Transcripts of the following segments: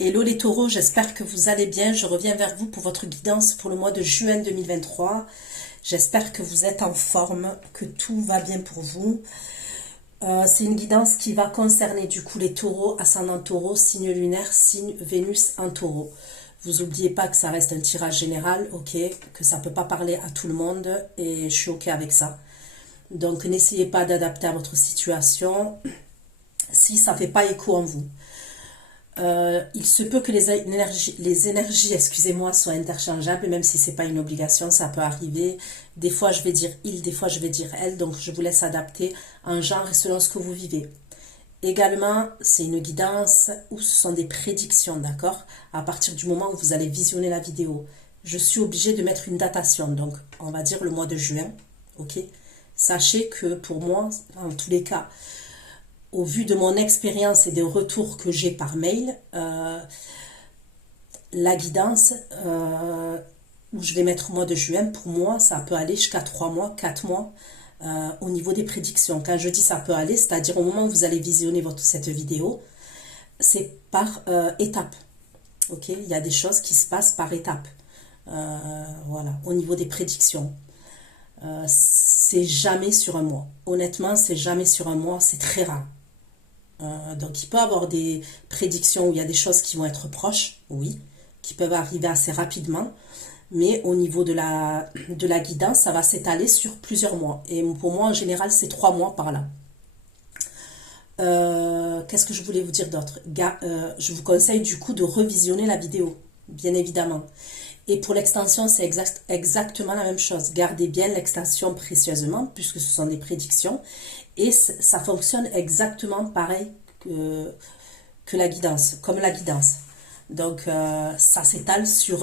Hello les taureaux, j'espère que vous allez bien. Je reviens vers vous pour votre guidance pour le mois de juin 2023. J'espère que vous êtes en forme, que tout va bien pour vous. C'est une guidance qui va concerner du coup les taureaux, ascendant taureau, signe lunaire, signe Vénus en taureau. Vous n'oubliez pas que ça reste un tirage général, ok, que ça ne peut pas parler à tout le monde et je suis ok avec ça. Donc n'essayez pas d'adapter à votre situation si ça ne fait pas écho en vous. Il se peut que les énergies excusez-moi, soient interchangeables, même si c'est pas une obligation, ça peut arriver. Des fois, je vais dire il, des fois, je vais dire elle, donc je vous laisse adapter en genre et selon ce que vous vivez. Également, c'est une guidance où ce sont des prédictions, d'accord? À partir du moment où vous allez visionner la vidéo, je suis obligée de mettre une datation, donc on va dire le mois de juin, ok? Sachez que pour moi, en tous les cas, au vu de mon expérience et des retours que j'ai par mail, la guidance, où je vais mettre mois de juin, pour moi, ça peut aller jusqu'à 3 mois, 4 mois au niveau des prédictions. Quand je dis ça peut aller, c'est-à-dire au moment où vous allez visionner cette vidéo, c'est par étape. Ok, il y a des choses qui se passent par étape. Voilà, au niveau des prédictions. C'est jamais sur un mois. Honnêtement, c'est jamais sur un mois, c'est très rare. Donc il peut y avoir des prédictions où il y a des choses qui vont être proches, oui, qui peuvent arriver assez rapidement, mais au niveau de la guidance, ça va s'étaler sur plusieurs mois. Et pour moi, en général, c'est 3 mois par là. Qu'est-ce que je voulais vous dire d'autre? Je vous conseille du coup de revisionner la vidéo, bien évidemment. Et pour l'extension, c'est exactement la même chose. Gardez bien l'extension précieusement, puisque ce sont des prédictions. Et ça fonctionne exactement pareil que la guidance, comme la guidance. Donc, ça s'étale sur...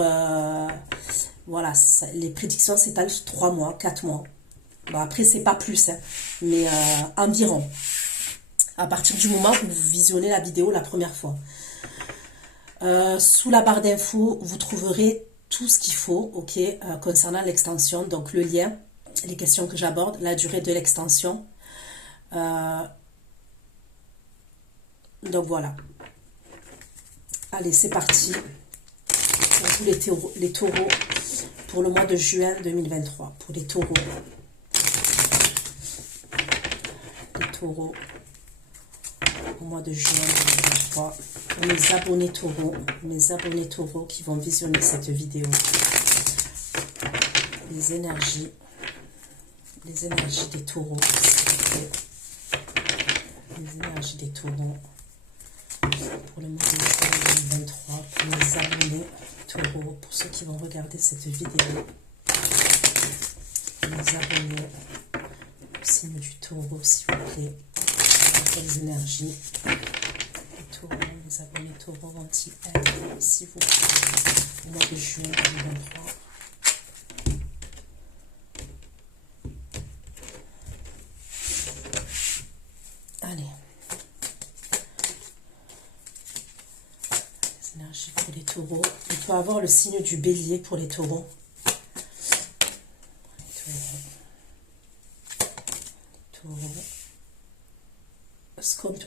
voilà, les prédictions s'étalent sur 3 mois, 4 mois. Bon, après, c'est pas plus, hein, mais environ. À partir du moment où vous visionnez la vidéo la première fois. Sous la barre d'infos, vous trouverez tout ce qu'il faut, ok, concernant l'extension. Donc, le lien, les questions que j'aborde, la durée de l'extension. Donc, voilà. Allez, c'est parti pour tous les taureaux pour le mois de juin 2023. Pour les taureaux. Les taureaux au mois de juin 2023. Pour mes abonnés taureaux qui vont visionner cette vidéo. Les énergies des taureaux. Les énergies des taureaux. Pour le mois de juin 2023, pour les abonnés taureaux, pour ceux qui vont regarder cette vidéo, les abonnés au signe du taureau, s'il vous plaît, les énergies, les taureaux, les abonnés taureaux vont-ils être, s'il vous plaît, au mois de juin 2023. Allez. Énergie pour les taureaux. Il peut avoir le signe du bélier pour les taureaux.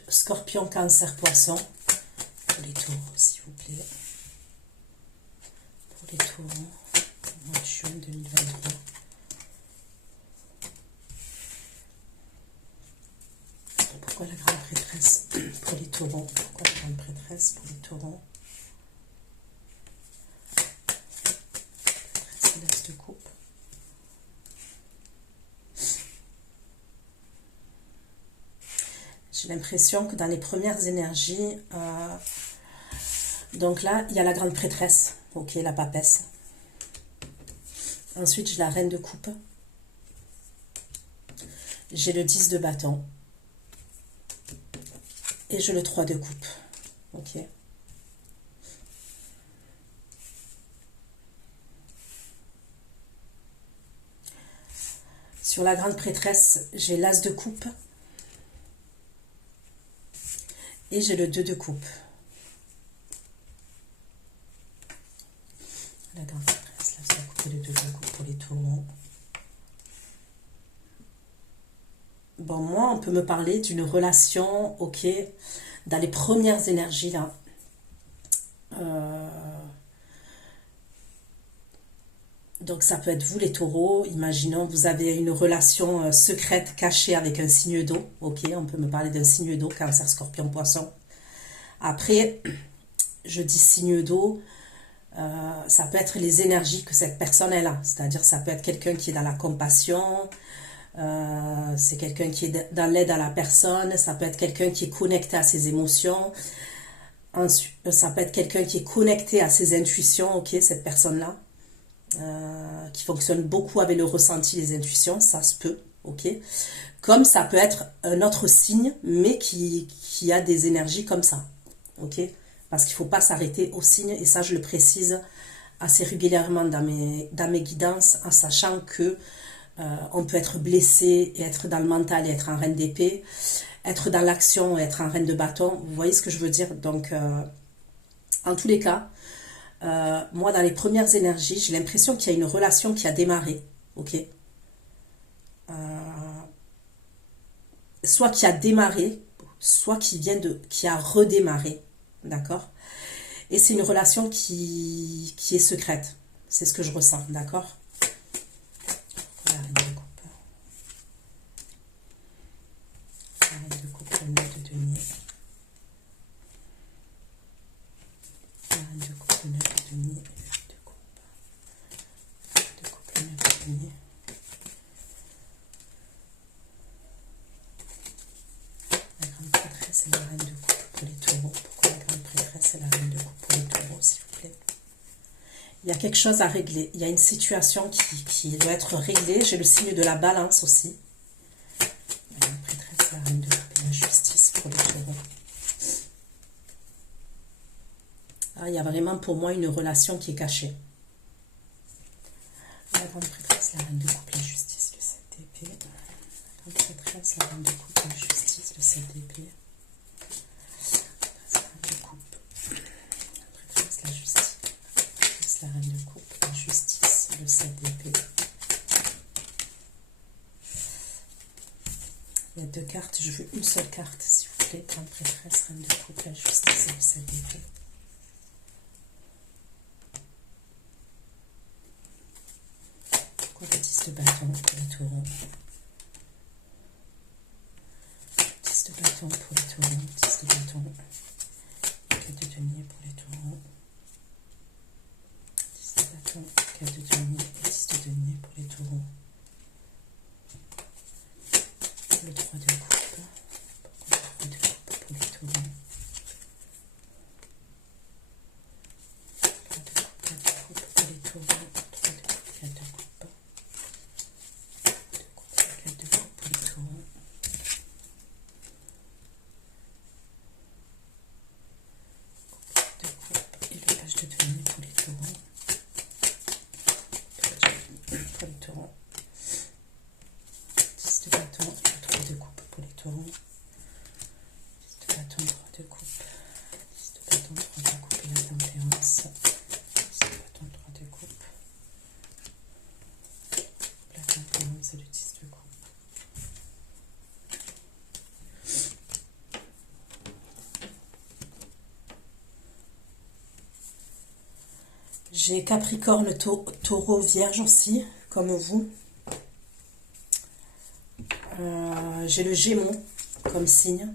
Scorpion, cancer, poisson. Pour les taureaux, s'il vous plaît. Pour les taureaux, au mois de juin 2023. Pourquoi la grande prêtresse pour les taureaux? Pourquoi la grande prêtresse pour les taureaux? De coupe. J'ai l'impression que dans les premières énergies, donc là, il y a la grande prêtresse, ok, la papesse. Ensuite, j'ai la reine de coupe. J'ai le 10 de bâton. Et j'ai le 3 de coupe, ok. Sur la grande prêtresse, j'ai l'as de coupe et j'ai le 2 de coupe. La grande prêtresse, l'as de coupe et le 2 de coupe pour les taureaux. Bon, moi, on peut me parler d'une relation, ok, dans les premières énergies là. Donc ça peut être vous les taureaux, imaginons vous avez une relation secrète cachée avec un signe d'eau, ok, on peut me parler d'un signe d'eau, Cancer, Scorpion, Poisson. Après, je dis signe d'eau, ça peut être les énergies que cette personne elle a, c'est-à-dire ça peut être quelqu'un qui est dans la compassion, c'est quelqu'un qui est dans l'aide à la personne, ça peut être quelqu'un qui est connecté à ses émotions, ensuite, ça peut être quelqu'un qui est connecté à ses intuitions, ok, cette personne-là. Qui fonctionne beaucoup avec le ressenti, les intuitions, ça se peut, ok. Comme ça peut être un autre signe, mais qui a des énergies comme ça, ok. Parce qu'il ne faut pas s'arrêter au signe, et ça je le précise assez régulièrement dans mes guidances, en sachant que on peut être blessé et être dans le mental et être en reine d'épée, être dans l'action et être en reine de bâton, vous voyez ce que je veux dire. Donc en tous les cas, moi, dans les premières énergies, j'ai l'impression qu'il y a une relation qui a démarré, ok, soit qui a démarré, soit qui a redémarré, d'accord. Et c'est une relation qui est secrète, c'est ce que je ressens, d'accord. La reine de coupe, le 9 de denier, la reine de coupe, le 9 de denier. La grande prêtresse et la reine de coupe pour les taureaux. Pourquoi la grande prêtresse et la reine de coupe pour les taureaux, s'il vous plaît? Il y a quelque chose à régler. Il y a une situation qui doit être réglée. J'ai le signe de la balance aussi. La grande prêtresse et la reine de coupe et la justice pour les taureaux. Ah, il y a vraiment pour moi une relation qui est cachée. La grande prêtresse, la reine de coupe, la justice, le 7 d'épée. La grande prêtresse, la reine de coupe, la justice, le 7 d'épée. La reine de coupe, la prêtresse, la justice, la reine de coupe, la justice, le 7 d'épée. Il y a deux cartes, je veux une seule carte, s'il vous plaît. Grande prêtresse, reine de coupe, la justice et le 7 d'épée. Le 10 de bâton pour les taureaux. 10 de bâton pour les taureaux. 10 de bâton. 4 de denier pour les taureaux. 10 de bâton, 4 de denier et 10 de denier pour les taureaux. Le 3 de coupe. Pourquoi le 3 de coupe pour les taureaux? 3 de coupe, 4 de coupe pour les taureaux. 3 de coupe, 4 de coupe. J'ai Capricorne, Taureau, Vierge aussi, comme vous. J'ai le Gémeaux comme signe.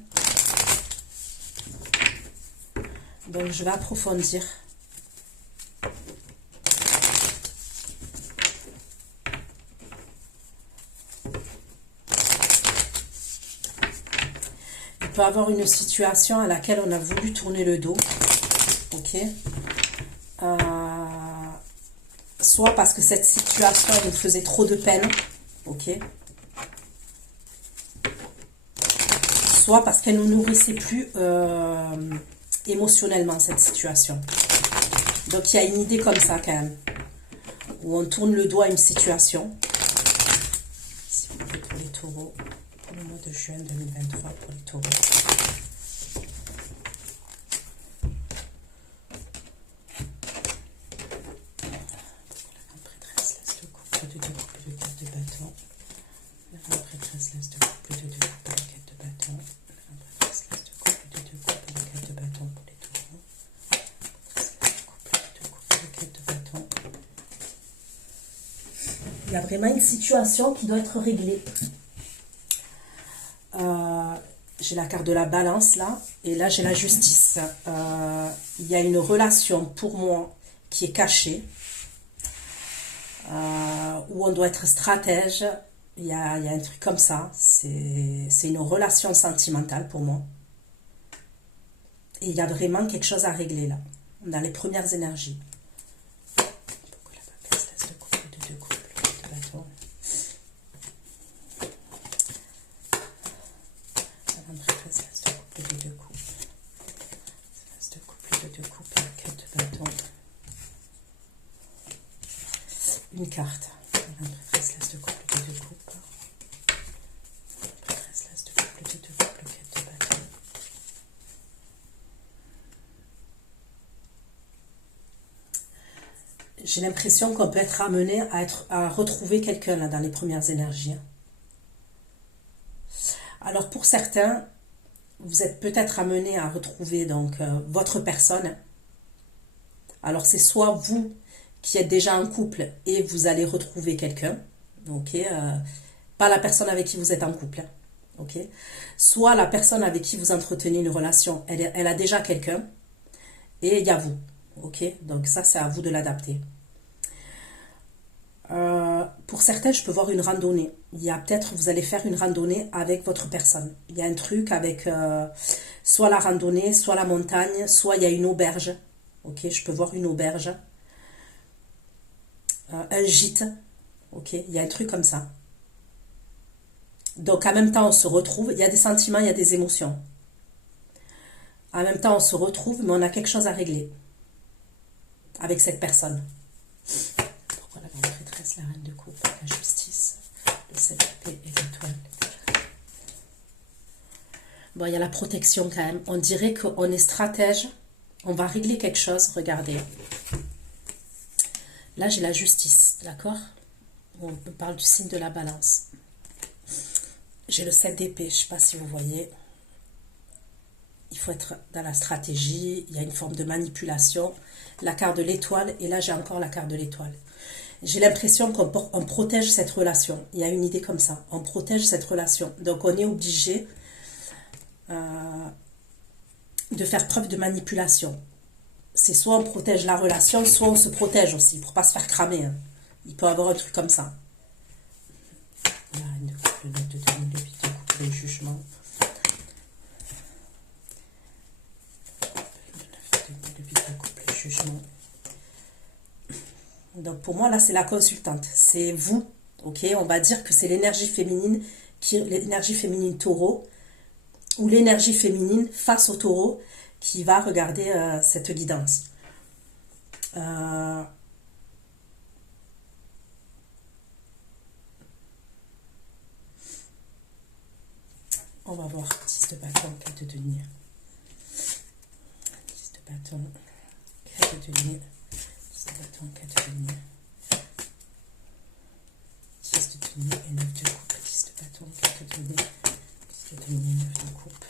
Donc je vais approfondir. Il peut y avoir une situation à laquelle on a voulu tourner le dos. Ok. Soit parce que cette situation elle nous faisait trop de peine. Ok. Soit parce qu'elle ne nous nourrissait plus émotionnellement, cette situation. Donc il y a une idée comme ça quand même, où on tourne le dos à une situation. S'il vous plaît, pour les taureaux, pour le mois de juin 2023, pour les taureaux. La grande prêtresse laisse le couple de 2 coupes de 4 de bâton. La grande prêtresse laisse le couple de 2 coupes de 4 de bâton. La grande prêtresse laisse le couple de 2 coupes de 4 de bâton pour les taureaux. Il y a vraiment une situation qui doit être réglée. J'ai la carte de la balance là, et là j'ai la justice. Il y a une relation pour moi qui est cachée, où on doit être stratège. Il y a un truc comme ça. C'est une relation sentimentale pour moi. Et il y a vraiment quelque chose à régler là, dans les premières énergies. Pourquoi la papesse laisse le couple de deux couples de bâton. La lame prêtresse laisse le couple de deux couples. Laisse le couple de deux couples et la quête de bâton. Une carte. La lame prêtresse laisse le couple de deux couples. La prêtresse laisse le couple de deux couples, quête de bâton. J'ai l'impression qu'on peut être amené à retrouver quelqu'un là dans les premières énergies. Alors pour certains, vous êtes peut-être amené à retrouver donc votre personne. Alors c'est soit vous qui êtes déjà en couple et vous allez retrouver quelqu'un, ok, pas la personne avec qui vous êtes en couple, ok. Soit la personne avec qui vous entretenez une relation, elle a déjà quelqu'un et il y a vous, ok. Donc ça c'est à vous de l'adapter. Pour certains, je peux voir une randonnée. Il y a peut-être, vous allez faire une randonnée avec votre personne. Il y a un truc avec soit la randonnée, soit la montagne, soit il y a une auberge. Ok, je peux voir une auberge. Un gîte. Ok, il y a un truc comme ça. Donc en même temps, on se retrouve. Il y a des sentiments, il y a des émotions. En même temps, on se retrouve, mais on a quelque chose à régler avec cette personne. La grande prêtresse, la reine de coupe, la justice, le 7 d'épée et l'étoile. Bon, il y a la protection quand même. On dirait qu'on est stratège. On va régler quelque chose. Regardez. Là, j'ai la justice. D'accord? On parle du signe de la balance. J'ai le 7 d'épée. Je ne sais pas si vous voyez. Il faut être dans la stratégie. Il y a une forme de manipulation. La carte de l'étoile. Et là, j'ai encore la carte de l'étoile. J'ai l'impression qu'on protège cette relation. Il y a une idée comme ça. On protège cette relation. Donc, on est obligé de faire preuve de manipulation. C'est soit on protège la relation, soit on se protège aussi, pour ne pas se faire cramer. Hein. Il peut y avoir un truc comme ça. La reine de couple, le 9 de denier, le 8 de couple, le jugement. Le 9 de denier, le 8 de couple, le jugement. Donc pour moi, là, c'est la consultante. C'est vous, ok? On va dire que c'est l'énergie féminine, l'énergie féminine taureau, ou l'énergie féminine face au taureau qui va regarder cette guidance. On va voir 10 de bâton, 4 de denier. 10 de bâton, 4 de denier. 10 de bâton, 4 de denier. 10 de denier et 9 de coupe. 10 de bâton, 4 de denier. 10 de denier, 9 de coupe.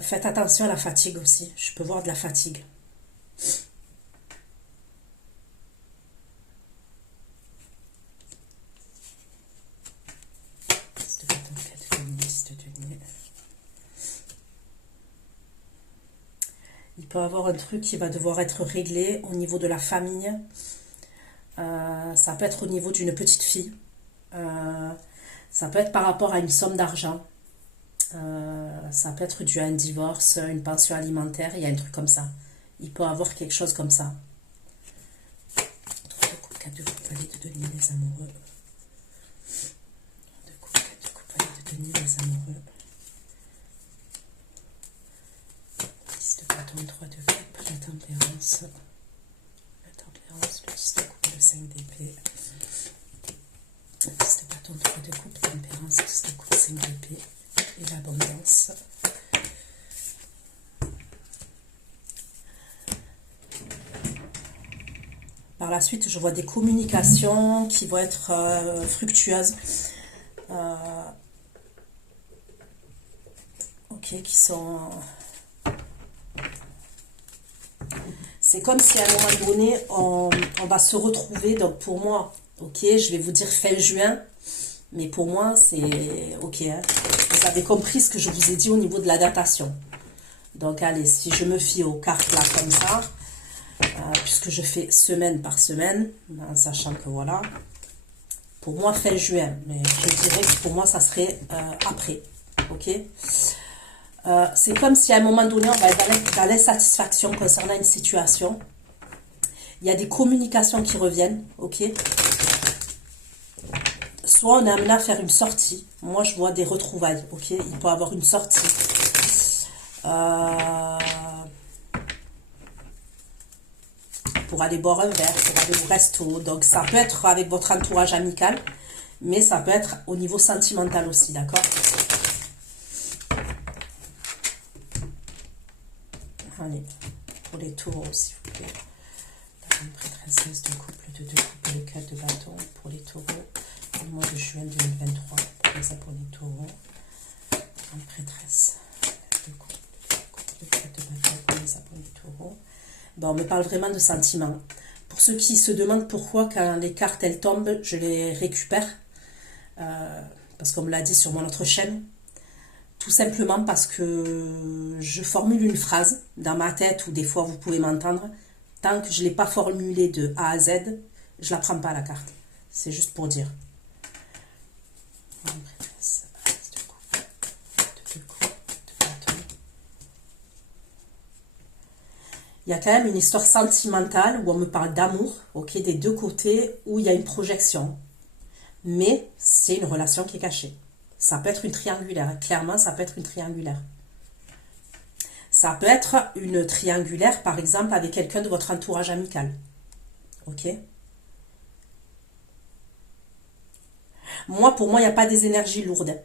Faites attention à la fatigue aussi. Je peux voir de la fatigue. 10 de bâton, 4 de denier, 10 de denier. Il peut y avoir un truc qui va devoir être réglé au niveau de la famille. Ça peut être au niveau d'une petite fille. Ça peut être par rapport à une somme d'argent. Ça peut être dû à un divorce, une pension alimentaire. Il y a un truc comme ça. Il peut y avoir quelque chose comme ça. 3 de coupe, 4 de coupe, valet de denier, les amoureux. 3 de coupe, 4 de coupe, valet de denier, les amoureux. 10 de bâton, 3 de coupe, la tempérance. La tempérance, le 10 de coupe, le 5 d'épée. 10 de bâton, 3 de coupe, tempérance, 10 de coupe, 5 d'épée. Et l'abondance. Par la suite, je vois des communications qui vont être fructueuses. Ok, qui sont... C'est comme si à un moment donné, on va se retrouver. Donc pour moi, ok, je vais vous dire fin juin. Mais pour moi, c'est ok. Hein. Vous avez compris ce que je vous ai dit au niveau de la datation. Donc allez, si je me fie aux cartes là comme ça, puisque je fais semaine par semaine, en sachant que voilà, pour moi fin juin, mais je dirais que pour moi ça serait après, ok. C'est comme si à un moment donné on va être dans l'insatisfaction concernant une situation. Il y a des communications qui reviennent, ok. Soit on est amené à faire une sortie. Moi je vois des retrouvailles, ok. Il peut y avoir une sortie. Pour aller boire un verre, pour aller au resto. Donc ça peut être avec votre entourage amical, mais ça peut être au niveau sentimental aussi, d'accord? Allez, pour les taureaux, s'il vous plaît. La reine prêtresse de couple, de deux couples, le 4 de bâton pour les taureaux. Pour le mois de juin 2023, pour les taureaux. La reine prêtresse de couple, le 4 de bâton pour les taureaux. Bon, on me parle vraiment de sentiments. Pour ceux qui se demandent pourquoi, quand les cartes elles tombent, je les récupère. Parce qu'on me l'a dit sur mon autre chaîne. Tout simplement parce que je formule une phrase dans ma tête, ou des fois vous pouvez m'entendre. Tant que je ne l'ai pas formulée de A à Z, je ne la prends pas la carte. C'est juste pour dire. Il y a quand même une histoire sentimentale où on me parle d'amour, ok, des deux côtés, où il y a une projection. Mais c'est une relation qui est cachée. Ça peut être une triangulaire. Clairement, ça peut être une triangulaire. Ça peut être une triangulaire, par exemple, avec quelqu'un de votre entourage amical. Ok. Moi, pour moi, il n'y a pas des énergies lourdes.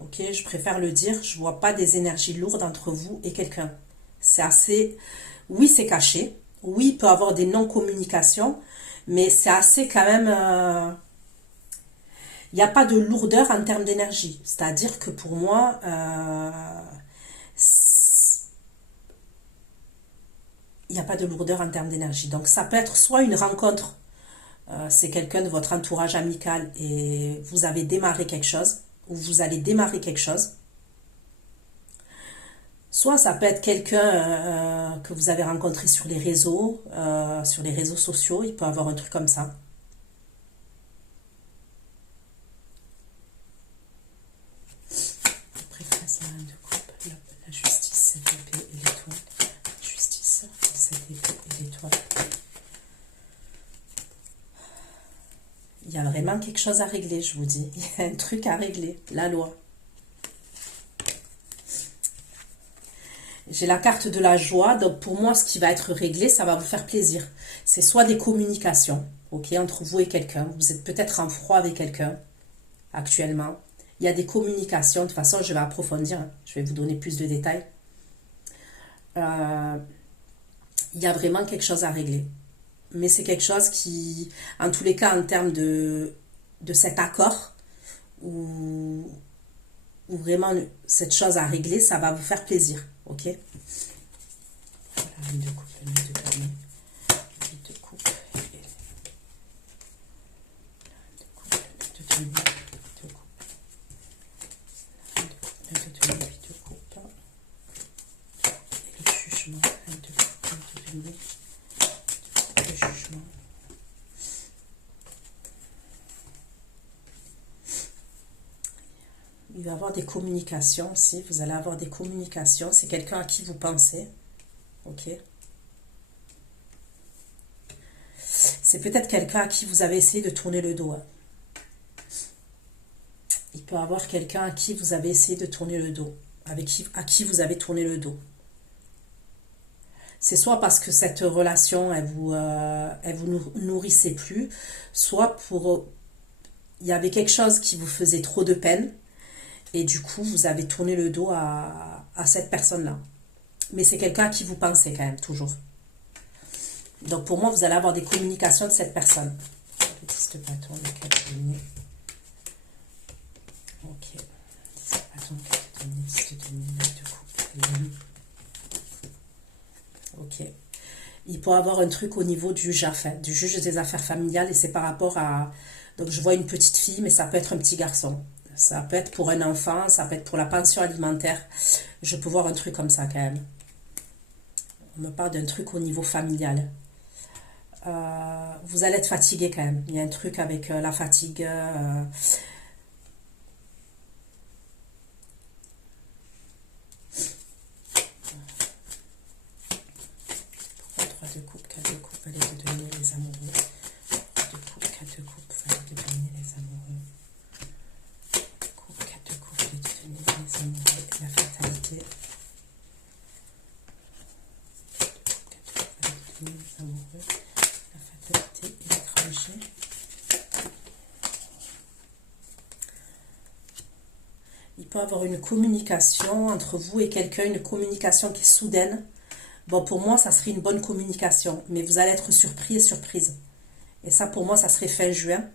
Ok, je préfère le dire. Je ne vois pas des énergies lourdes entre vous et quelqu'un. C'est assez... Oui, c'est caché. Oui, il peut y avoir des non-communications. Mais c'est assez quand même... Il n'y a pas de lourdeur en termes d'énergie. C'est-à-dire que pour moi... il n'y a pas de lourdeur en termes d'énergie. Donc ça peut être soit une rencontre, c'est quelqu'un de votre entourage amical et vous avez démarré quelque chose, ou vous allez démarrer quelque chose. Soit ça peut être quelqu'un que vous avez rencontré sur les réseaux sociaux, il peut avoir un truc comme ça. Après, de coupe, la justice, c'est l'épée et l'étoile. La justice, c'est l'épée et l'étoile. Il y a vraiment quelque chose à régler, je vous dis. Il y a un truc à régler, la loi. J'ai la carte de la joie, donc pour moi, ce qui va être réglé, ça va vous faire plaisir. C'est soit des communications, ok, entre vous et quelqu'un. Vous êtes peut-être en froid avec quelqu'un, actuellement. Il y a des communications, de toute façon, je vais approfondir, hein. Je vais vous donner plus de détails. Il y a vraiment quelque chose à régler. Mais c'est quelque chose qui, en tous les cas, en termes de cet accord, ou vraiment cette chose à régler, ça va vous faire plaisir. Ok. La reine de coupe, le 9 de damier, le de coupe, et la reine de coupe, le 9 de damier, de coupe, la reine de coupe, le 9 de damier, de coupe, et le jugement, la reine de coupe, le 9 de damier, le jugement. Il va y avoir des communications aussi. Vous allez avoir des communications. C'est quelqu'un à qui vous pensez. Ok. C'est peut-être quelqu'un à qui vous avez essayé de tourner le dos. Hein. Il peut y avoir quelqu'un à qui vous avez essayé de tourner le dos. À qui vous avez tourné le dos. C'est soit parce que cette relation, elle vous nourrissait plus. Soit pour... Il y avait quelque chose qui vous faisait trop de peine. Et du coup, vous avez tourné le dos à cette personne-là. Mais c'est quelqu'un à qui vous pensez quand même, toujours. Donc pour moi, vous allez avoir des communications de cette personne. Petit bâton, le 4 de nez. Ok. Petit bâton, 4 de nez, 10 de nez, 9 de coupe. Ok. Il peut avoir un truc au niveau du JAF, du juge des affaires familiales, et c'est par rapport à... Donc je vois une petite fille, mais ça peut être un petit garçon. Ça peut être pour un enfant, ça peut être pour la pension alimentaire. Je peux voir un truc comme ça quand même. On me parle d'un truc au niveau familial. Vous allez être fatigué quand même. Il y a un truc avec la fatigue. 3 de coupe, 4 de coupe, valet de denier, les amoureux. 3 de coupe, 4 de coupe, valet de denier, les amoureux. Coupe, 4 de coupe, valet de denier, les amoureux. La fatalité. 4 de coupe, 4 de coupe, valet de denier, les amoureux. La fatalité et l'étranger. Il peut y avoir une communication entre vous et quelqu'un, une communication qui est soudaine. Bon, pour moi, ça serait une bonne communication, mais vous allez être surpris et surprise. Et ça, pour moi, ça serait fin juin.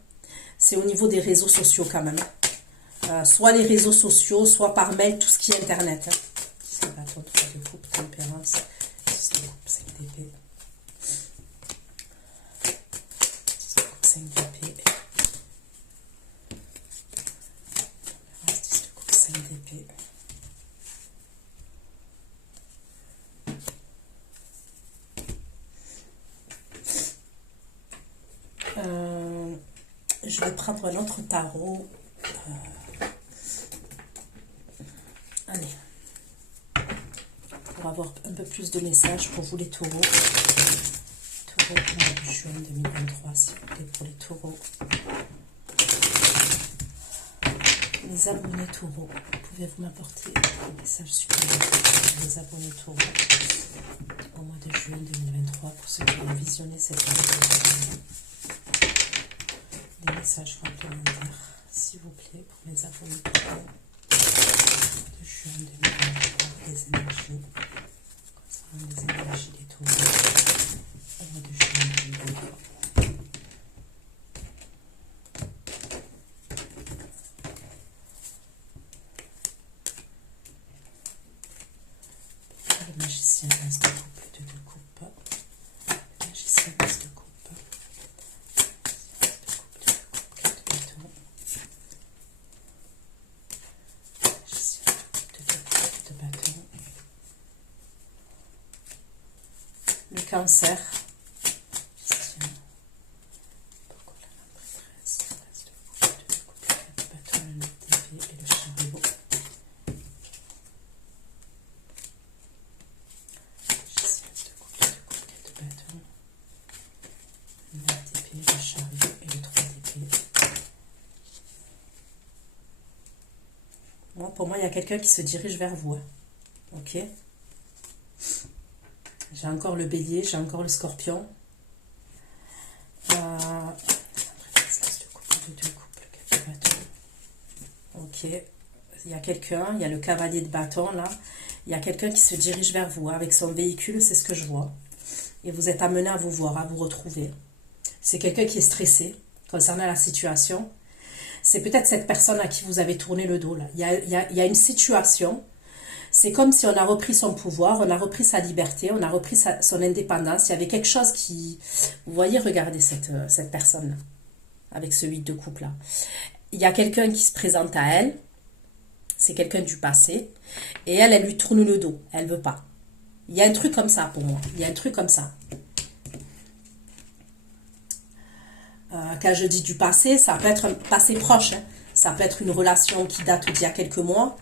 C'est au niveau des réseaux sociaux quand même. Soit les réseaux sociaux, soit par mail, tout ce qui est Internet. 6 de bâton, 3 de coupe, tempérance, 6 de coupe, 5 d'épée. 6 de coupe, 5 d'épée. Tempérance, 10 de coupe, 5 d'épée. Je vais prendre un autre tarot. Allez. Pour avoir un peu plus de messages pour vous les taureaux. Taureau au mois de juin 2023, s'il vous plaît, pour les taureaux. Les abonnés taureaux, pouvez-vous m'apporter un message supplémentaire pour les abonnés taureaux au mois de juin 2023 pour ceux qui vont visionner cette vidéo? Des messages complémentaires, s'il vous plaît, pour les abonnés taureaux de juin 2023, des énergies, concernant les énergies des taureaux au mois de juin 2023. Le magicien as de coupe, 2 de coupe. Le magicien as de coupe. Le cancer. Pourquoi la maîtresse, l'as de coupe, 2 de coupe, 4 de bâton, le 9 d'épée et le chariot. Magicien de coupe, 2 de coupe, 4 de bâton, le 9 d'épée, le chariot et le 3 d'épée. Bon, pour moi, il y a quelqu'un qui se dirige vers vous. Ok. J'ai encore le bélier, j'ai encore le scorpion. Ok. Il y a quelqu'un, il y a le cavalier de bâton là. Il y a quelqu'un qui se dirige vers vous avec son véhicule, c'est ce que je vois. Et vous êtes amené à vous voir, à vous retrouver. C'est quelqu'un qui est stressé concernant la situation. C'est peut-être cette personne à qui vous avez tourné le dos là. Il y a une situation. C'est comme si on a repris son pouvoir, on a repris sa liberté, on a repris son indépendance. Il y avait quelque chose qui... Vous voyez, regardez cette personne-là, avec ce 8 de coupe là. Il y a quelqu'un qui se présente à elle, c'est quelqu'un du passé, et elle lui tourne le dos, elle veut pas. Il y a un truc comme ça pour moi, il y a un truc comme ça. Quand je dis du passé, ça peut être un passé proche, hein. Ça peut être une relation qui date d'il y a quelques mois,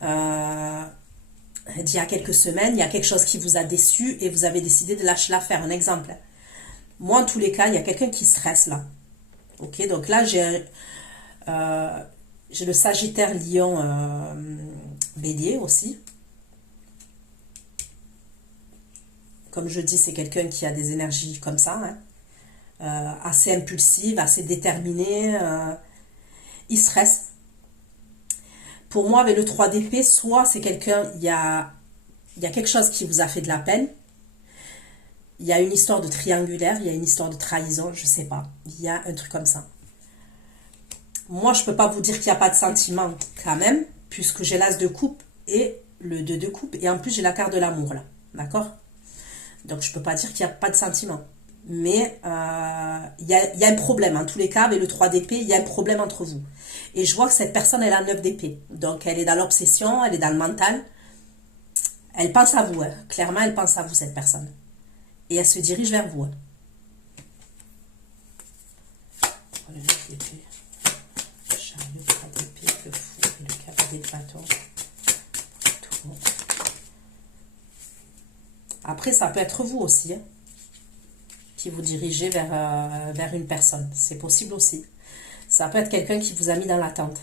d'il y a quelques semaines, il y a quelque chose qui vous a déçu et vous avez décidé de lâcher l'affaire. Un exemple. Moi, en tous les cas, il y a quelqu'un qui stresse là. Ok, donc là, j'ai le Sagittaire Lion Bélier aussi. Comme je dis, c'est quelqu'un qui a des énergies comme ça, hein. Assez impulsive, assez déterminée. Il stresse. Pour moi, avec le 3 d'épée, soit c'est quelqu'un, il y a quelque chose qui vous a fait de la peine. Il y a une histoire de triangulaire, il y a une histoire de trahison, je ne sais pas. Il y a un truc comme ça. Moi, je ne peux pas vous dire qu'il n'y a pas de sentiment quand même, puisque j'ai l'as de coupe et le 2 de coupe. Et en plus, j'ai la carte de l'amour là. D'accord? Donc, je ne peux pas dire qu'il n'y a pas de sentiments. Mais il y a un problème. En tous les cas, avec le 3 d'épée, il y a un problème entre vous. Et je vois que cette personne, elle a 9 d'épée. Donc, elle est dans l'obsession, elle est dans le mental. Elle pense à vous. Hein. Clairement, elle pense à vous, cette personne. Et elle se dirige vers vous. Hein. Le 9 d'épée, le chariot, 3 d'épée, le fou, le cavalier de bâton. Tout. Après, ça peut être vous aussi. Hein, qui vous dirigez vers une personne. C'est possible aussi. Ça peut être quelqu'un qui vous a mis dans l'attente.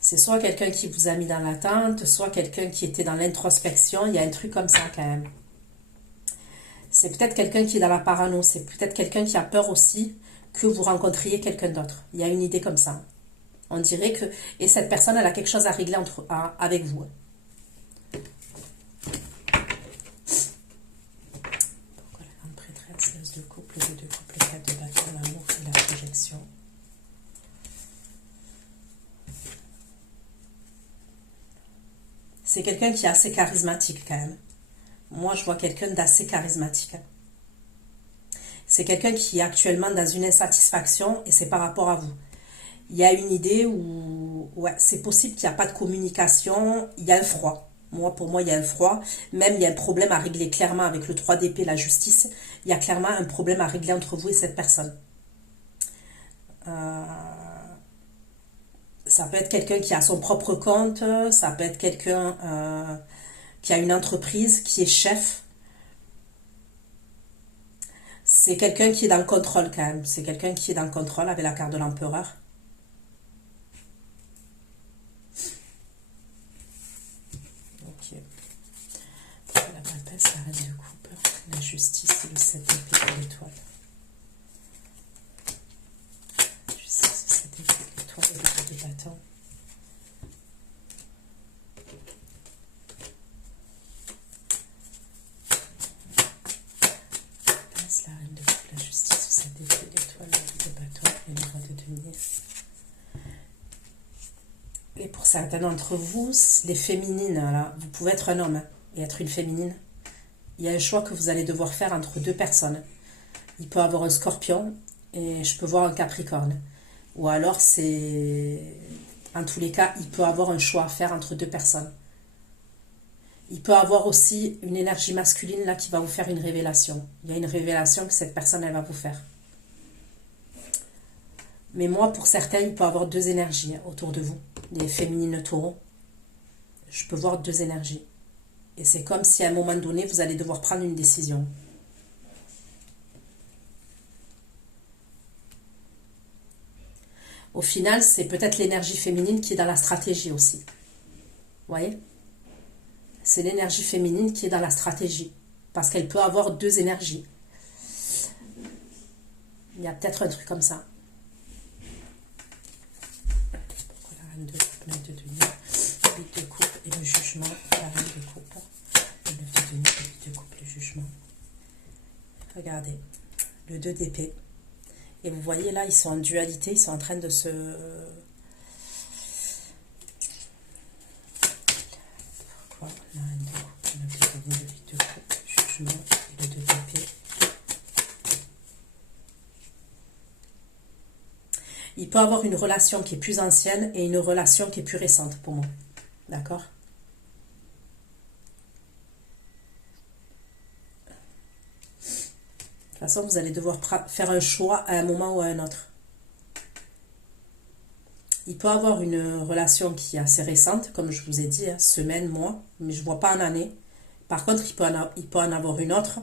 C'est soit quelqu'un qui vous a mis dans l'attente, soit quelqu'un qui était dans l'introspection. Il y a un truc comme ça quand même. C'est peut-être quelqu'un qui est dans la parano. C'est peut-être quelqu'un qui a peur aussi que vous rencontriez quelqu'un d'autre. Il y a une idée comme ça. On dirait que... Et cette personne, elle a quelque chose à régler avec vous. Pourquoi la grande prêtresse, l'os de couple, le 2 de couple, le 4 de bâton, l'amour et la projection. C'est quelqu'un qui est assez charismatique quand même. Moi, je vois quelqu'un d'assez charismatique. C'est quelqu'un qui est actuellement dans une insatisfaction et c'est par rapport à vous. Il y a une idée où ouais, c'est possible qu'il n'y a pas de communication, il y a un froid. Pour moi, il y a un froid. Même, il y a un problème à régler clairement avec le 3 d'épée, la justice. Il y a clairement un problème à régler entre vous et cette personne. Ça peut être quelqu'un qui a son propre compte, ça peut être quelqu'un qui a une entreprise, qui est chef. C'est quelqu'un qui est dans le contrôle quand même. C'est quelqu'un qui est dans le contrôle avec la carte de l'empereur. Ok. La papesse, la reine de coupe, la justice et le 7 d'épée de l'étoile. Justice, le 7 d'épée de l'étoile et le 2 de bâton. La reine de coupe, la justice, le 7 d'épée de l'étoile, le 2 de bâton et le roi de denier. Et pour certains d'entre vous, les féminines, là, vous pouvez être un homme hein, et être une féminine. Il y a un choix que vous allez devoir faire entre deux personnes. Il peut avoir un scorpion et je peux voir un capricorne. Ou alors, en tous les cas, il peut avoir un choix à faire entre deux personnes. Il peut avoir aussi une énergie masculine là qui va vous faire une révélation. Il y a une révélation que cette personne, elle va vous faire. Mais moi, pour certains, il peut avoir deux énergies hein, autour de vous. Les féminines taureaux. Je peux voir deux énergies. Et c'est comme si à un moment donné, vous allez devoir prendre une décision. Au final, c'est peut-être l'énergie féminine qui est dans la stratégie aussi. Vous voyez ? C'est l'énergie féminine qui est dans la stratégie. Parce qu'elle peut avoir deux énergies. Il y a peut-être un truc comme ça. Pourquoi la reine de coupe, la reine de denier, le 8 de coupe et le jugement, la reine de coupe, le 9 de denier, le 8 de coupe, le jugement. Regardez, le 2 d'épée. Et vous voyez là, ils sont en dualité, ils sont en train de se... Pourquoi la reine de coupe, le 9 de denier, le 8 de coupe, le jugement et le 2 d'épée. Il peut avoir une relation qui est plus ancienne et une relation qui est plus récente pour moi. D'accord ? De toute façon, vous allez devoir faire un choix à un moment ou à un autre. Il peut avoir une relation qui est assez récente, comme je vous ai dit, hein, semaine, mois, mais je ne vois pas en année. Par contre, il peut en avoir une autre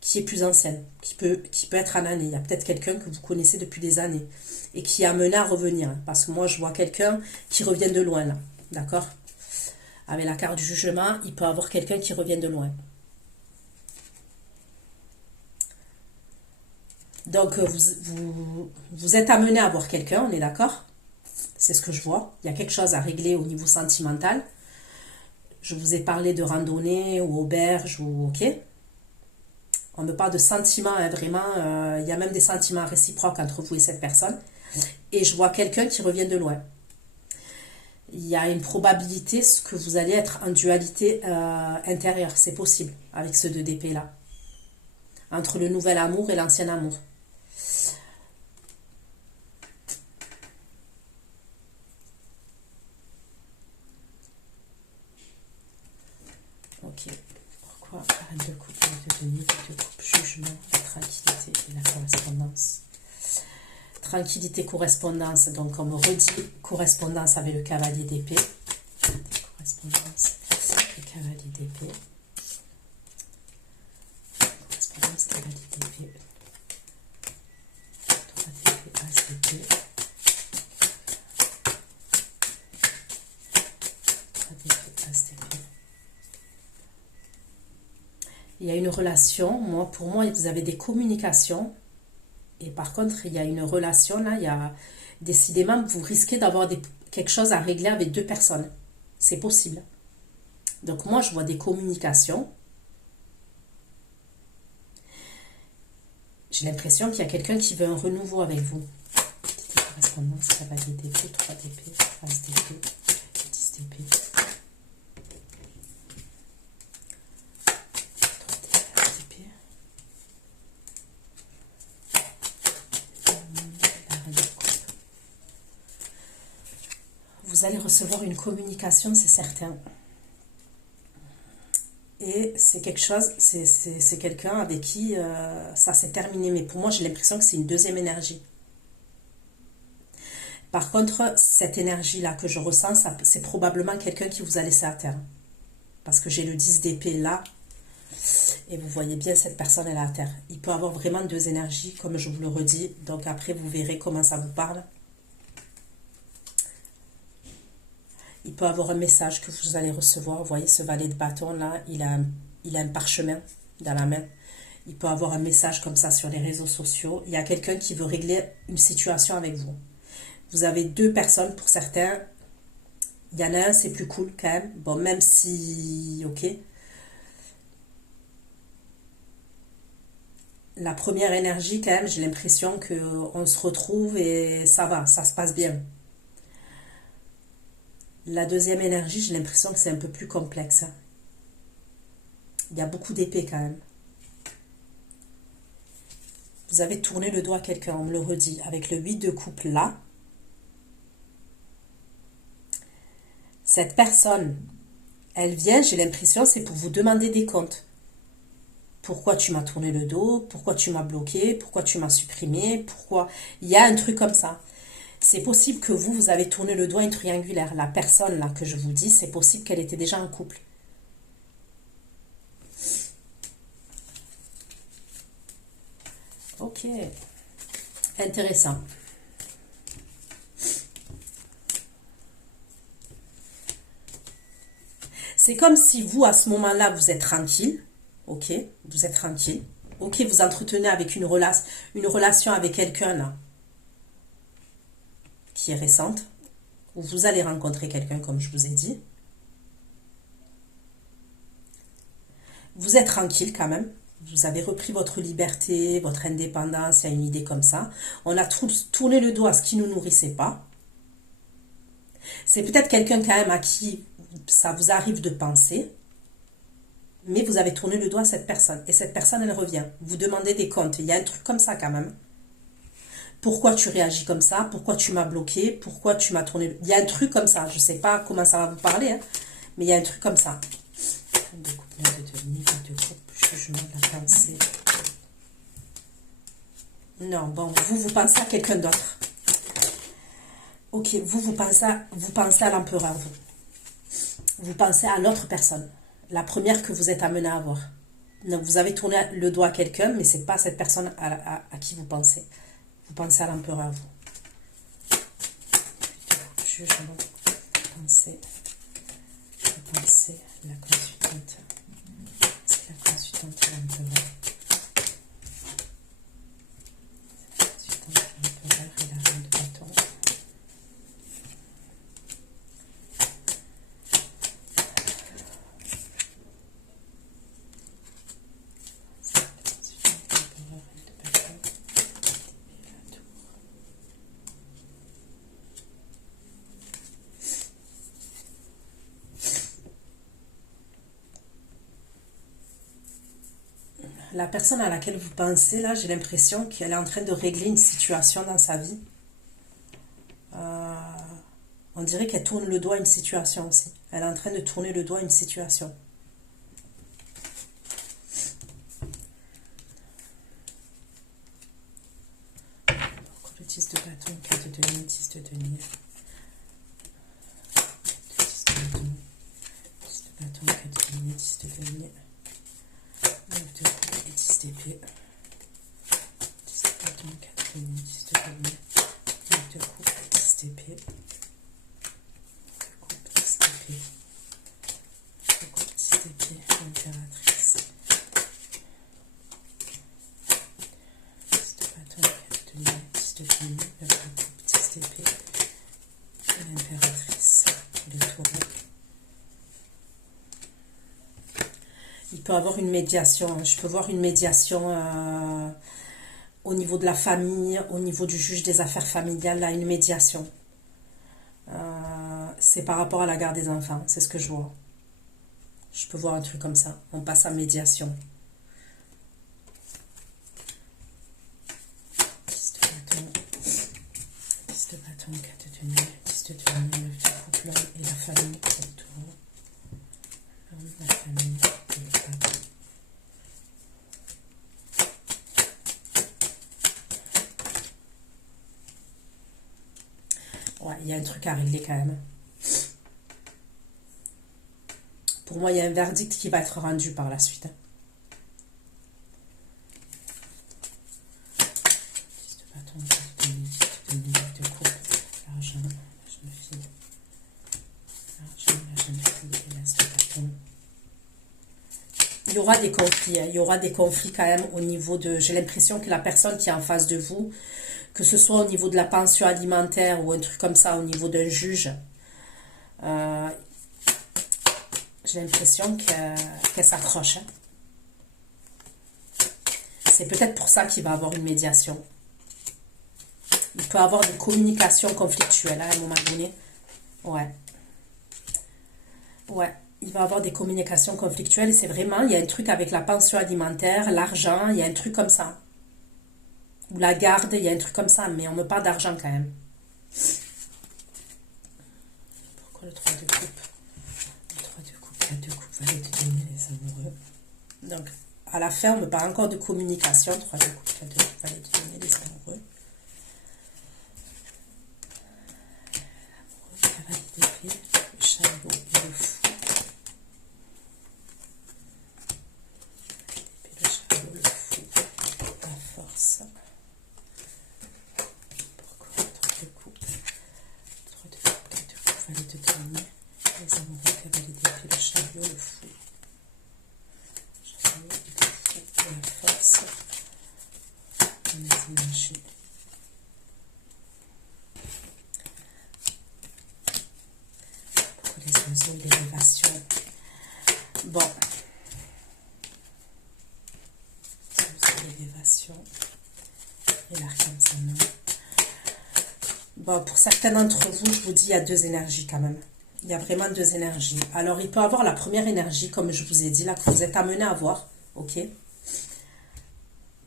qui est plus ancienne, qui peut être en année. Il y a peut-être quelqu'un que vous connaissez depuis des années et qui est amené à revenir. Hein, parce que moi, je vois quelqu'un qui revient de loin, là. D'accord ? Avec la carte du jugement, il peut avoir quelqu'un qui revient de loin. Donc, vous êtes amené à voir quelqu'un, on est d'accord ? C'est ce que je vois. Il y a quelque chose à régler au niveau sentimental. Je vous ai parlé de randonnée ou auberge ou ok. On me parle de sentiments, hein, vraiment. Il y a même des sentiments réciproques entre vous et cette personne. Et je vois quelqu'un qui revient de loin. il y a une probabilité que vous allez être en dualité intérieure. C'est possible avec ce 2 d'épée là. Entre le nouvel amour et l'ancien amour. Ok. Pourquoi arrête de coupe, de nuit, de coupe, jugement, tranquillité et la correspondance. Tranquillité, correspondance. Donc on me redit correspondance avec le cavalier d'épée. Correspondance, le cavalier d'épée. Correspondance, cavalier d'épée. 3 d'épée, as d'épée. 3 d'épée, as d'épée. Il y a une relation, pour moi, vous avez des communications. Et par contre, il y a une relation, là, il y a décidément, vous risquez d'avoir quelque chose à régler avec 2 personnes. C'est possible. Donc moi, je vois des communications. J'ai l'impression qu'il y a quelqu'un qui veut un renouveau avec vous. Correspondance, cavalier d'épée, 3 d'épée, as d'épée, 10 d'épée. Vous allez recevoir une communication, c'est certain. Et c'est quelque chose, c'est quelqu'un avec qui ça s'est terminé. Mais pour moi, j'ai l'impression que c'est une deuxième énergie. Par contre, cette énergie-là que je ressens, c'est probablement quelqu'un qui vous a laissé à terre. Parce que j'ai le 10 d'épée là. Et vous voyez bien, cette personne, elle est à terre. Il peut avoir vraiment 2 énergies, comme je vous le redis. Donc après, vous verrez comment ça vous parle. Il peut avoir un message que vous allez recevoir. Vous voyez ce valet de bâton là, il a un parchemin dans la main. Il peut avoir un message comme ça sur les réseaux sociaux. Il y a quelqu'un qui veut régler une situation avec vous. Vous avez 2 personnes pour certains. Il y en a un, c'est plus cool quand même. Bon, même si... Ok. La première énergie quand même, j'ai l'impression qu'on se retrouve et ça va, ça se passe bien. La deuxième énergie, j'ai l'impression que c'est un peu plus complexe. Il y a beaucoup d'épées quand même. Vous avez tourné le doigt à quelqu'un, on me le redit. Avec le 8 de coupe là. Cette personne, elle vient, j'ai l'impression, c'est pour vous demander des comptes. Pourquoi tu m'as tourné le dos? Pourquoi tu m'as bloqué? Pourquoi tu m'as supprimé? Pourquoi? Il y a un truc comme ça. C'est possible que vous avez tourné le doigt une triangulaire. La personne là que je vous dis, c'est possible qu'elle était déjà en couple. Ok. Intéressant. C'est comme si vous, à ce moment-là, vous êtes tranquille. Ok, vous êtes tranquille. Ok, vous entretenez avec une relation avec quelqu'un là qui est récente. Ou vous allez rencontrer quelqu'un, comme je vous ai dit. Vous êtes tranquille quand même. Vous avez repris votre liberté, votre indépendance, il y a une idée comme ça. On a tourné le dos à ce qui ne nous nourrissait pas. C'est peut-être quelqu'un quand même à qui ça vous arrive de penser, mais vous avez tourné le doigt à cette personne. Et cette personne, elle revient. Vous demandez des comptes. Il y a un truc comme ça quand même. Pourquoi tu réagis comme ça? Pourquoi tu m'as bloqué? Pourquoi tu m'as tourné... Il y a un truc comme ça. Je ne sais pas comment ça va vous parler, hein, mais il y a un truc comme ça. De coupe, de coupe, jugement de la pensée. Non, bon, vous pensez à quelqu'un d'autre. Ok, vous pensez à l'empereur, vous. Vous pensez à l'autre personne. La première que vous êtes amené à voir. Donc, vous avez tourné le doigt à quelqu'un, mais ce n'est pas cette personne à qui vous pensez. Vous pensez à l'empereur, vous. Jugement, pensée, la consultante. C'est la consultante de l'empereur. La consultante de l'empereur et la reine de bâton. la personne à laquelle vous pensez, là, j'ai l'impression qu'elle est en train de régler une situation dans sa vie. On dirait qu'elle tourne le doigt à une situation aussi. Elle est en train de tourner le doigt à une situation. Pourquoi le 10 de bâton, 4 de denier, 10 de denier, 10 de bâton, 10 de bâton, 4 de denier, 10 de denier, 9 de coupe et 10 d'épée. 10 de bâton, 4 de denier, 10 de denier, 9 de coupe et 10 d'épée. L'impératrice. 10 de bâton, 4 de denier, 10 de denier, 9 de coupe, 10 d'épée. L'impératrice, le taureau. Il peut avoir une médiation. Je peux voir une médiation au niveau de la famille, au niveau du juge des affaires familiales, là, une médiation. C'est par rapport à la garde des enfants, c'est ce que je vois. Je peux voir un truc comme ça. On passe à médiation. 10 de bâton, 10 de bâton, 4 de denier, 10 de denier, 9 de coupe, l'homme et la famille, le taureau. L'homme, la famille et le bâton. Ouais, il y a un truc à régler quand même. Pour moi, il y a un verdict qui va être rendu par la suite. 10 de bâton, 10 de denier, 10 de coupe, l'argent, la jeune fille. L'argent, la jeune fille et l'as de bâton. Il y aura des conflits, hein. Il y aura des conflits quand même au niveau de... J'ai l'impression que la personne qui est en face de vous, que ce soit au niveau de la pension alimentaire ou un truc comme ça, au niveau d'un juge, j'ai l'impression qu'elle s'accroche. Hein. C'est peut-être pour ça qu'il va avoir une médiation. Il peut avoir des communications conflictuelles hein, à un moment donné. Ouais. Ouais. Il va avoir des communications conflictuelles. C'est vraiment, il y a un truc avec la pension alimentaire, l'argent, il y a un truc comme ça. Ou la garde, il y a un truc comme ça. Mais on me parle d'argent quand même. Pourquoi le 3 de coupe? Le 3 de coupe, 4 de coupe, valet de denier, les amoureux. Donc, à la fin, on me parle encore de communication. 3 de coupe, 4 de coupe, valet de denier, les amoureux. L'amoureux, cavalier d'épée, le chariot et le fou. L'épée, le chariot, le fou, la force. Pourquoi le 3 de coupe? 3 de coupe, 4 de coupe, valet de denier, les amoureux, cavalier d'épée, le chariot, le fou. La force, on est dimanche. Pour les oiseaux, l'élévation. Bon. L'élévation. Et l'arcane sa main. Bon, pour certains d'entre vous, je vous dis, il y a deux énergies quand même. Il y a vraiment deux énergies. Alors, il peut avoir la première énergie, comme je vous ai dit, là, que vous êtes amené à voir. Ok?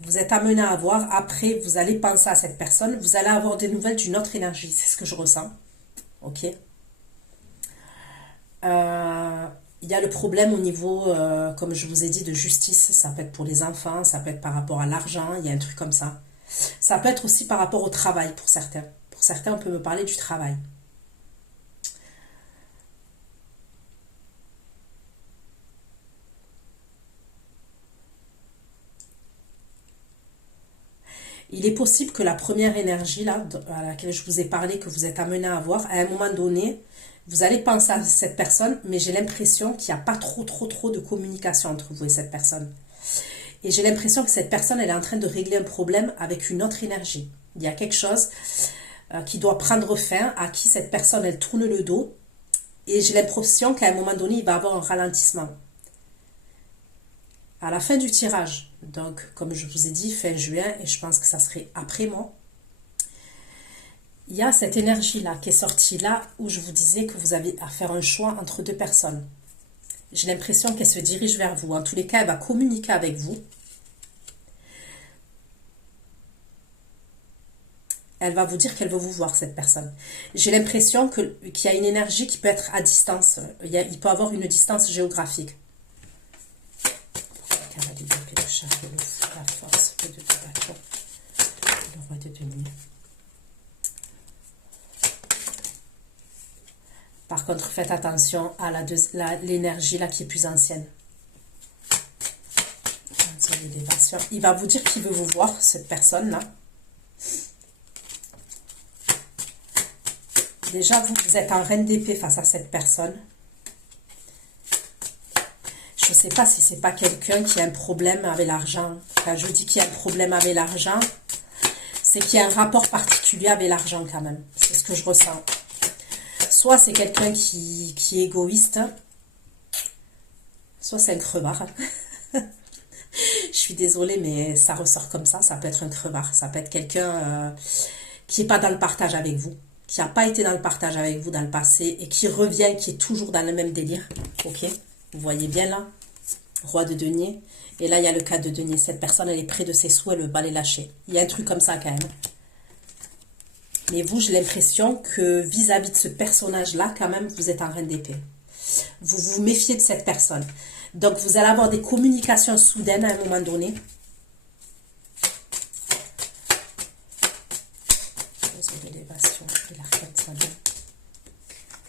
Vous êtes amené à voir. Après, vous allez penser à cette personne. Vous allez avoir des nouvelles d'une autre énergie. C'est ce que je ressens. Ok? Il y a le problème au niveau, comme je vous ai dit, de justice. Ça peut être pour les enfants. Ça peut être par rapport à l'argent. Il y a un truc comme ça. Ça peut être aussi par rapport au travail pour certains. Pour certains, on peut me parler du travail. Il est possible que la première énergie là, à laquelle je vous ai parlé, que vous êtes amené à avoir, à un moment donné, vous allez penser à cette personne, mais j'ai l'impression qu'il n'y a pas trop de communication entre vous et cette personne. Et j'ai l'impression que cette personne, elle est en train de régler un problème avec une autre énergie. Il y a quelque chose qui doit prendre fin, à qui cette personne, elle tourne le dos. Et j'ai l'impression qu'à un moment donné, il va y avoir un ralentissement. À la fin du tirage, donc comme je vous ai dit, fin juin, et je pense que ça serait après moi, il y a cette énergie-là qui est sortie là, où je vous disais que vous avez à faire un choix entre deux personnes. J'ai l'impression qu'elle se dirige vers vous. En tous les cas, elle va communiquer avec vous. Elle va vous dire qu'elle veut vous voir, cette personne. J'ai l'impression qu'il y a une énergie qui peut être à distance. Il peut avoir une distance géographique. Le chariot, le fou, la force, le 2 de bâton, le roi de denier. Par contre, faites attention à l'énergie là qui est plus ancienne. Il va vous dire qu'il veut vous voir, cette personne-là. Déjà, vous êtes en reine d'épée face à cette personne. Je ne sais pas si c'est pas quelqu'un qui a un problème avec l'argent. Quand je dis qu'il y a un problème avec l'argent, c'est qu'il y a un rapport particulier avec l'argent quand même. C'est ce que je ressens. Soit c'est quelqu'un qui est égoïste, soit c'est un crevard. Je suis désolée, mais ça ressort comme ça. Ça peut être un crevard. Ça peut être quelqu'un qui n'est pas dans le partage avec vous, qui n'a pas été dans le partage avec vous dans le passé et qui revient, qui est toujours dans le même délire. Ok, vous voyez bien là, roi de denier. Et là, il y a le 4 de denier. Cette personne, elle est près de ses sous, elle ne veut pas les lâcher. Il y a un truc comme ça quand même. Mais vous, j'ai l'impression que vis-à-vis de ce personnage-là, quand même, vous êtes en reine d'épée. Vous vous méfiez de cette personne. Donc, vous allez avoir des communications soudaines à un moment donné.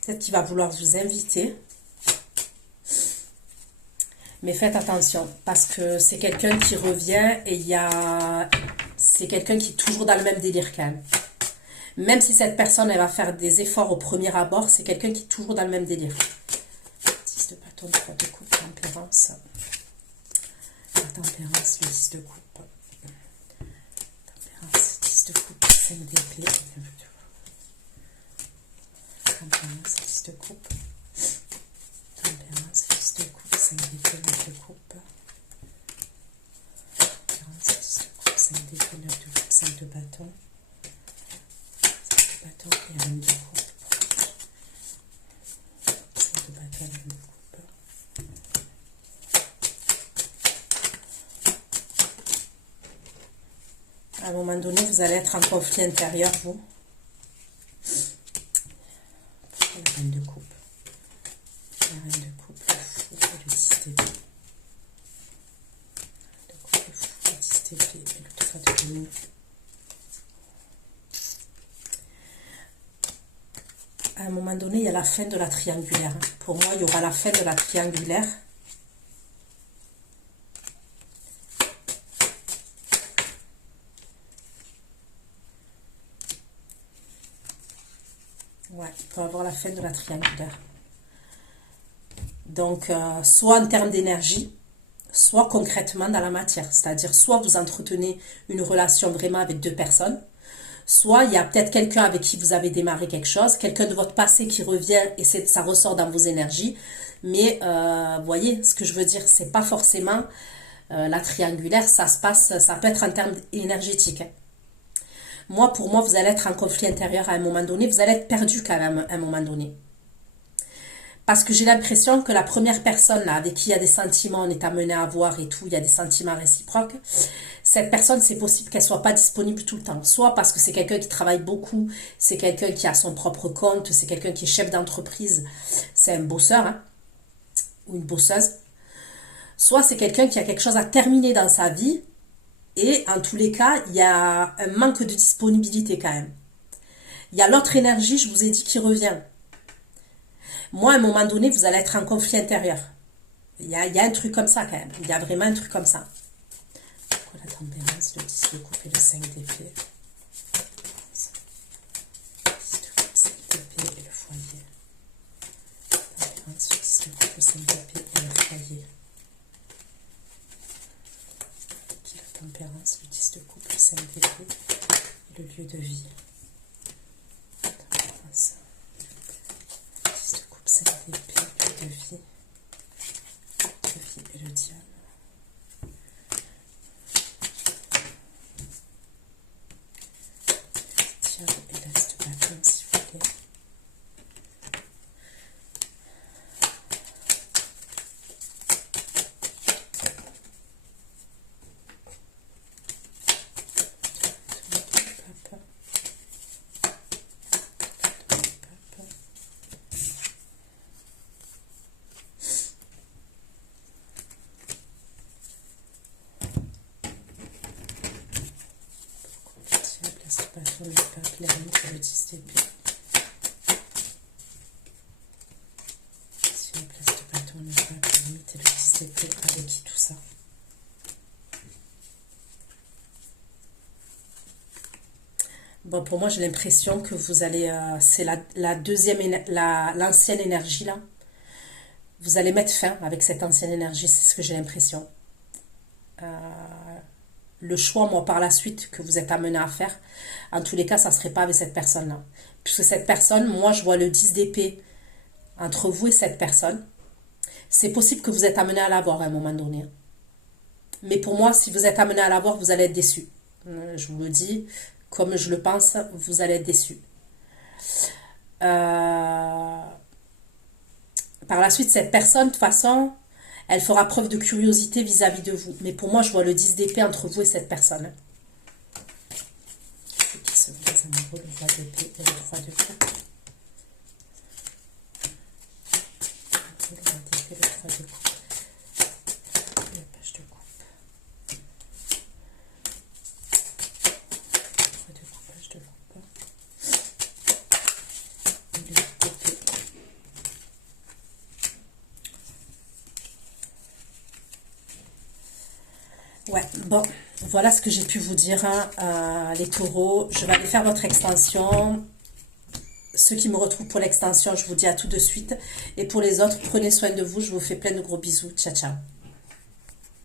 Peut-être qu'il va vouloir vous inviter. Mais faites attention, parce que c'est quelqu'un qui revient et c'est quelqu'un qui est toujours dans le même délire quand même. Même si cette personne, elle va faire des efforts au premier abord, c'est quelqu'un qui est toujours dans le même délire. 10 de bâton, 3 de coupe, tempérance. La tempérance, le 10 de coupe. Tempérance, 10 de coupe, 5 d'épée. Tempérance, 10 de coupe. Tempérance, 10 de coupe, 5 d'épée, 9 de coupe. Tempérance, 10 de coupe, 5 d'épée, 9 de coupe, 5 de bâton. 5 de bâton et 1 de coupe. 5 de bâton et 1 de coupe. À un moment donné, vous allez être en conflit intérieur, vous. La reine de coupe. La reine de coupe, le fou, le 10 d'épée. Le coupe, le fou, le 10 d'épée et le 3 de denier. À un moment donné, il y a la fin de la triangulaire. Pour moi, il y aura la fin de la triangulaire. Ouais, il peut avoir la fin de la triangulaire. Donc, soit en termes d'énergie, soit concrètement dans la matière. C'est-à-dire, soit vous entretenez une relation vraiment avec deux personnes, soit il y a peut-être quelqu'un avec qui vous avez démarré quelque chose, quelqu'un de votre passé qui revient et ça ressort dans vos énergies. Mais, vous voyez, ce que je veux dire, c'est pas forcément la triangulaire, ça peut être en termes énergétiques. Hein. Pour moi, vous allez être en conflit intérieur à un moment donné. Vous allez être perdu quand même à un moment donné. Parce que j'ai l'impression que la première personne là, avec qui il y a des sentiments, on est amené à voir et tout, il y a des sentiments réciproques. Cette personne, c'est possible qu'elle soit pas disponible tout le temps. Soit parce que c'est quelqu'un qui travaille beaucoup, c'est quelqu'un qui a son propre compte, c'est quelqu'un qui est chef d'entreprise, c'est un bosseur hein, ou une bosseuse. Soit c'est quelqu'un qui a quelque chose à terminer dans sa vie. Et en tous les cas, il y a un manque de disponibilité quand même. Il y a l'autre énergie, je vous ai dit, qui revient. Moi, à un moment donné, vous allez être en conflit intérieur. Il y a un truc comme ça quand même. Il y a vraiment un truc comme ça. La tempérance, le 10 de coupe et le 5 d'épée. 10 de coupe, 5 d'épée et le foyer. Tempérance, le 10 de coupe, le 5 d'épée et le foyer. Tempérance, le 10 de coupe, le 5 d'épée et le lieu de vie. Tempérance, 10 de coupe, 5 d'épée, lieu de vie et le diable. Diable et l'as de bâton, s'il vous plaît. bâton, le pape, l'ermite et le 10 d'épée. Si on place le bâton, le pape, l'ermite et le 10 d'épée, avec qui tout ça? Bon, pour moi, j'ai l'impression que vous allez... c'est la deuxième, l'ancienne énergie, là. Vous allez mettre fin avec cette ancienne énergie, c'est ce que j'ai l'impression. Le choix, moi, par la suite, que vous êtes amené à faire, en tous les cas, ça ne serait pas avec cette personne-là. Puisque cette personne, moi, je vois le 10 d'épée entre vous et cette personne. C'est possible que vous êtes amené à l'avoir à un moment donné. Mais pour moi, si vous êtes amené à l'avoir, vous allez être déçu. Je vous le dis, comme je le pense, vous allez être déçu. Par la suite, cette personne, de toute façon, elle fera preuve de curiosité vis-à-vis de vous. Mais pour moi, je vois le 10 d'épée entre vous et cette personne. Qui se voit amoureux, le roi d'épée et le 3 de coupe. Le roi d'épée, le 3 de coupe. La page de coupe. 3 de coupe, page de coupe. Et le 8 d'épée. Ouais, bon, voilà ce que j'ai pu vous dire, hein, les taureaux. Je vais aller faire votre extension. Ceux qui me retrouvent pour l'extension, je vous dis à tout de suite. Et pour les autres, prenez soin de vous. Je vous fais plein de gros bisous. Ciao, ciao.